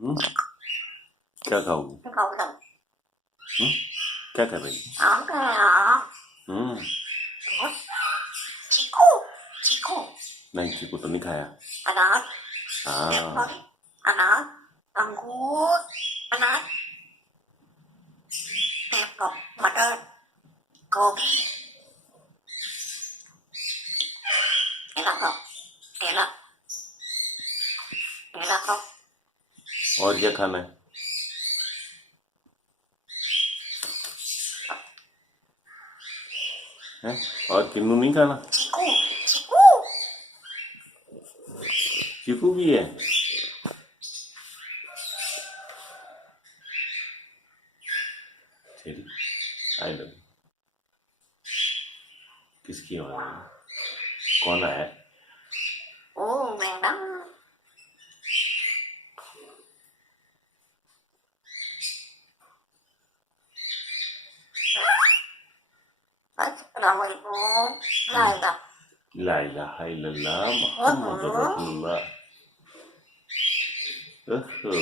हम्म, क्या खाओगी? Không cần. हम्म, क्या कर रही है? Không cần hả? हम्म, Chico. Chico. नहीं चीकू तो नहीं खाया। Anak. हाँ Anak. Anggur. Anak. Apple. Mutton. Kobe. Enak không? Enak. Enak không? और क्या खाना है? हैं? और किन्नू नहीं खाना? Chico. Chico. चीकू भी है? चली आई लव यू। किसकी आवाज है? कौन आया? Ồ, vàng đó. Rồi cô. Lời gặp. ला इलाहा इल्लल्लाह मुहम्मदुर रसूलुल्लाह। ओहो